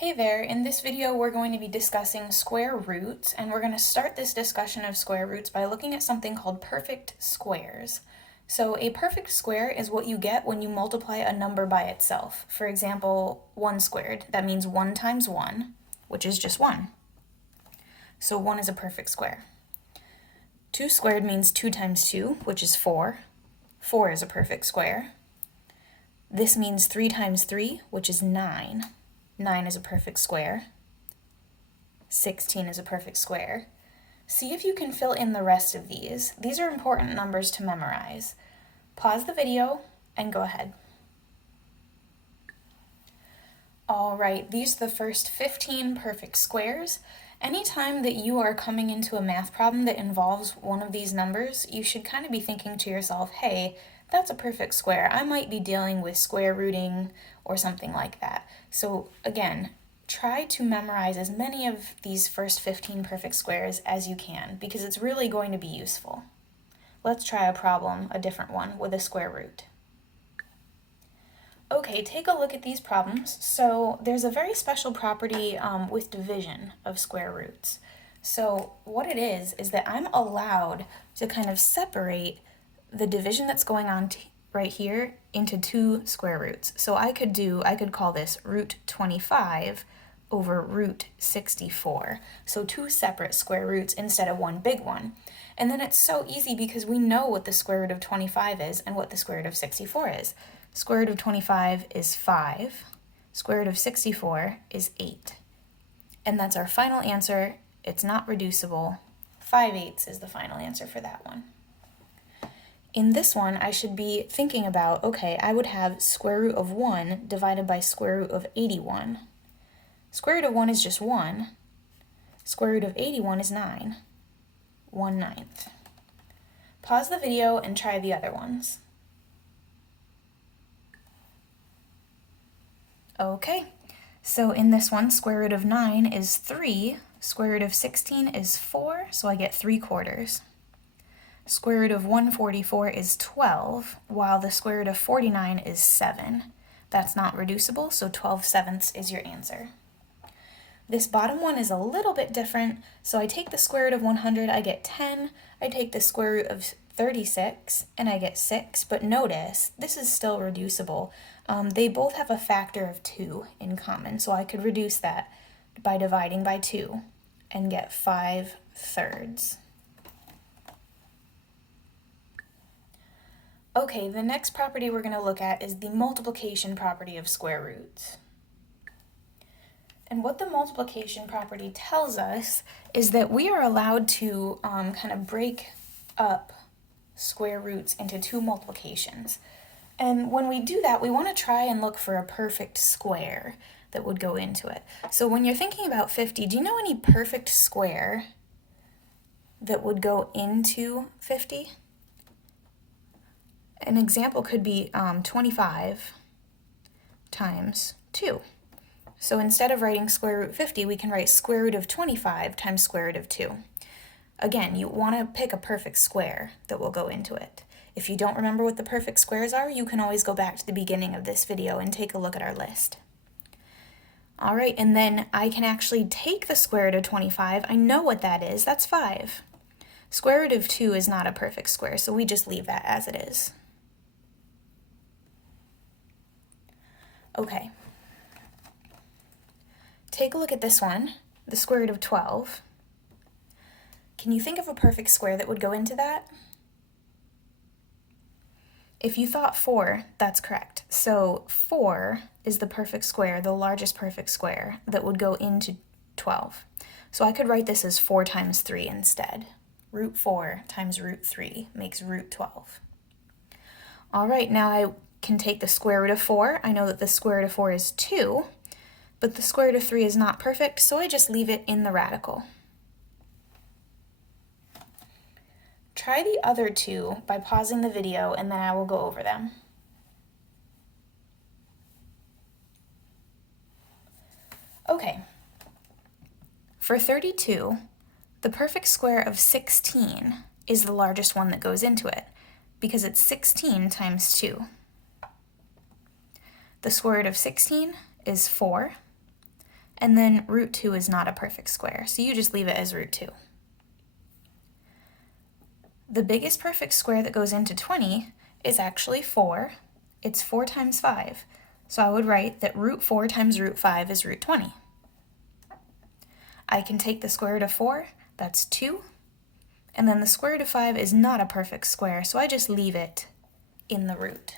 Hey there, in this video we're going to be discussing square roots, and we're going to start this discussion of square roots by looking at something called perfect squares. So a perfect square is what you get when you multiply a number by itself. For example, 1 squared, that means 1 times 1, which is just 1. So 1 is a perfect square. 2 squared means 2 times 2, which is 4. 4 is a perfect square. This means 3 times 3, which is 9. 9 is a perfect square. 16 is a perfect square. See if you can fill in the rest of these. These are important numbers to memorize. Pause the video and go ahead. All right, these are the first 15 perfect squares. Anytime that you are coming into a math problem that involves one of these numbers, you should kind of be thinking to yourself, hey, that's a perfect square. I might be dealing with square rooting or something like that. So again, try to memorize as many of these first 15 perfect squares as you can, because it's really going to be useful. Let's try a problem, a different one, with a square root. Okay, take a look at these problems. So there's a very special property with division of square roots. So what it is that I'm allowed to kind of separate the division that's going on right here into 2 square roots. So I could call this root 25 over root 64. So 2 separate square roots instead of one big one. And then it's so easy because we know what the square root of 25 is and what the square root of 64 is. Square root of 25 is 5. Square root of 64 is 8. And that's our final answer. It's not reducible. 5/8 is the final answer for that one. In this one, I should be thinking about, okay, I would have square root of 1 divided by square root of 81. Square root of 1 is just 1. Square root of 81 is 9. 1/9. Pause the video and try the other ones. Okay, so in this one, square root of 9 is 3. Square root of 16 is 4, so I get 3/4. Square root of 144 is 12, while the square root of 49 is 7. That's not reducible, so 12/7 is your answer. This bottom one is a little bit different, so I take the square root of 100, I get 10. I take the square root of 36, and I get 6, but notice, this is still reducible. They both have a factor of 2 in common, so I could reduce that by dividing by 2 and get 5/3. Okay, the next property we're going to look at is the multiplication property of square roots. And what the multiplication property tells us is that we are allowed to kind of break up square roots into 2 multiplications. And when we do that, we want to try and look for a perfect square that would go into it. So when you're thinking about 50, do you know any perfect square that would go into 50? An example could be 25 times 2. So instead of writing square root 50, we can write square root of 25 times square root of 2. Again, you want to pick a perfect square that will go into it. If you don't remember what the perfect squares are, you can always go back to the beginning of this video and take a look at our list. All right, and then I can actually take the square root of 25. I know what that is. That's 5. Square root of 2 is not a perfect square, so we just leave that as it is. Okay. Take a look at this one, the square root of 12. Can you think of a perfect square that would go into that? If you thought 4, that's correct. So 4 is the perfect square, the largest perfect square that would go into 12. So I could write this as 4 times 3 instead. Root 4 times root 3 makes root 12. All right, now I can take the square root of 4. I know that the square root of 4 is 2, but the square root of 3 is not perfect, so I just leave it in the radical. Try the other 2 by pausing the video, and then I will go over them. Okay, for 32, the perfect square of 16 is the largest one that goes into it, because it's 16 times 2. The square root of 16 is 4, and then root 2 is not a perfect square, so you just leave it as root 2. The biggest perfect square that goes into 20 is actually 4. It's 4 times 5. So I would write that root 4 times root 5 is root 20. I can take the square root of 4, that's 2. And then the square root of 5 is not a perfect square, so I just leave it in the root.